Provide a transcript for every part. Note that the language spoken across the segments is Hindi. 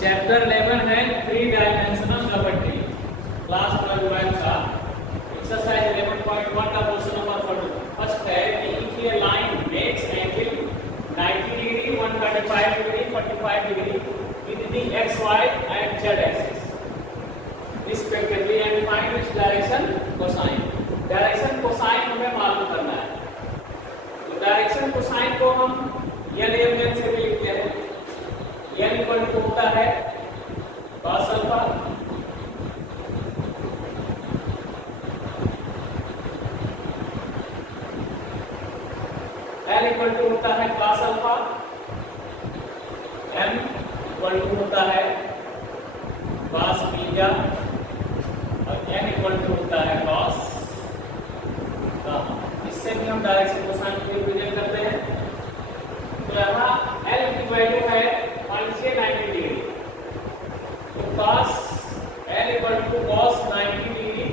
चैप्टर 11 है 3 डायमेंशनल ज्योमेट्री, क्लास 12 का एक्सरसाइज 11.1 का क्वेश्चन नंबर 42। फर्स्ट है कि if a line makes angle 90 degree, 135 degree, 45 degree with the X Y and Z axis respectively and find its direction cosine. Direction cosine हमें मालूम करना है। तो डायरेक्शन कोसाइन को हम n से भी लिखते हैं। n इक्वल टू होता है cos alpha l equal to होता है cos alpha, m equal to होता है cos बीटा और n इक्वल टू होता है cos गामा। इससे भी हम डायरेक्शन कोसाइन को रिप्रेजेंट करते हैं। तो यहाँ l की वैल्यू है मान लीजिए 90 डिग्री, तो cos l equal to cos 90 degree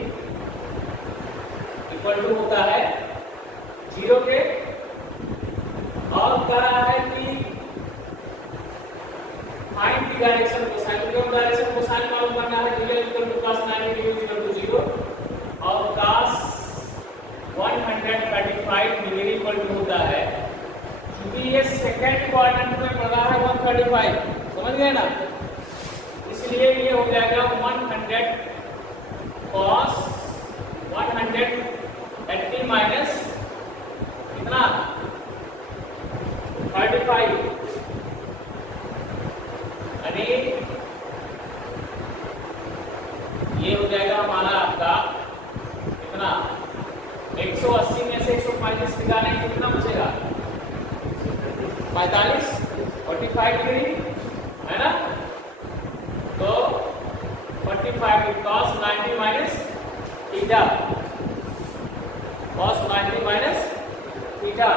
equal to होता है 0 के। और कह रहा है कि फाइंड द डायरेक्शन कोसाइन, जो डायरेक्शन कोसाइन मालूम करना है। l equal to cos 90 degree equal to 0 और cos 135 डिग्री इक्वल टू होता है, क्योंकि ये सेकंड क्वाड्रेंट में पड़ रहा है 135, समझ गए ना। इसलिए ये हो जाएगा 100 cos 180 माइनस कितना 35, यानी ये हो जाएगा हमारा आपका कितना 180 में से 135 निकालें तो कितना बचेगा 45 डिग्री, है ना। तो 45 cos 90 minus theta, cos 90 minus theta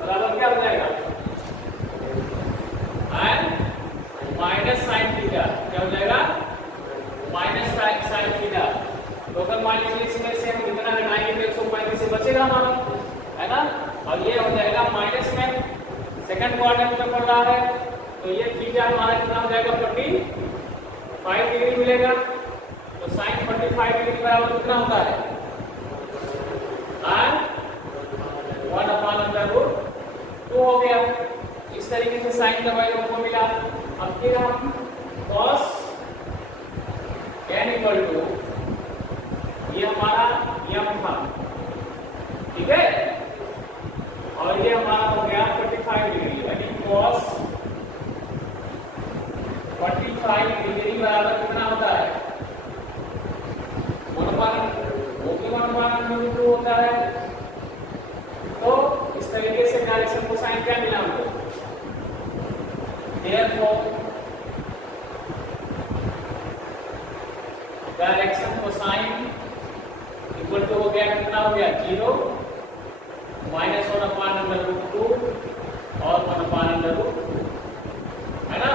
बराबर क्या हो जाएगा माइनस साइन थीटा। क्या हो जाएगा माइनस साइन थीटा। टोटल मान लीजिए इसमें से हम कितना घटाएंगे तो 135 से बचेगा हमारा, है ना। और ये हो जाएगा माइनस में सेकंड क्वाड्रेंट में पड़ रहा है, तो ये थीटा हमारा कितना हो जाएगा 45 डिग्री मिलेगा। तो साइन 45 डिग्री बराबर कितना होता है 1/√2 हो गया। इस तरीके से साइन का वैल्यू हमको मिला। अब फिर हम cos n इक्वल टू ये हमारा m था, ठीक है, और ये हमारा हो गया 45 डिग्री, यानी cos 45 डिग्री बराबर कितना होता है 1/√2 होता है। तो इस तरीके से डायरेक्शन कोसाइन क्या मिला हमको। Therefore, direction cosine equal to हो गया कितना हो गया 0 माइनस 1/√2 और 1/√2, है ना।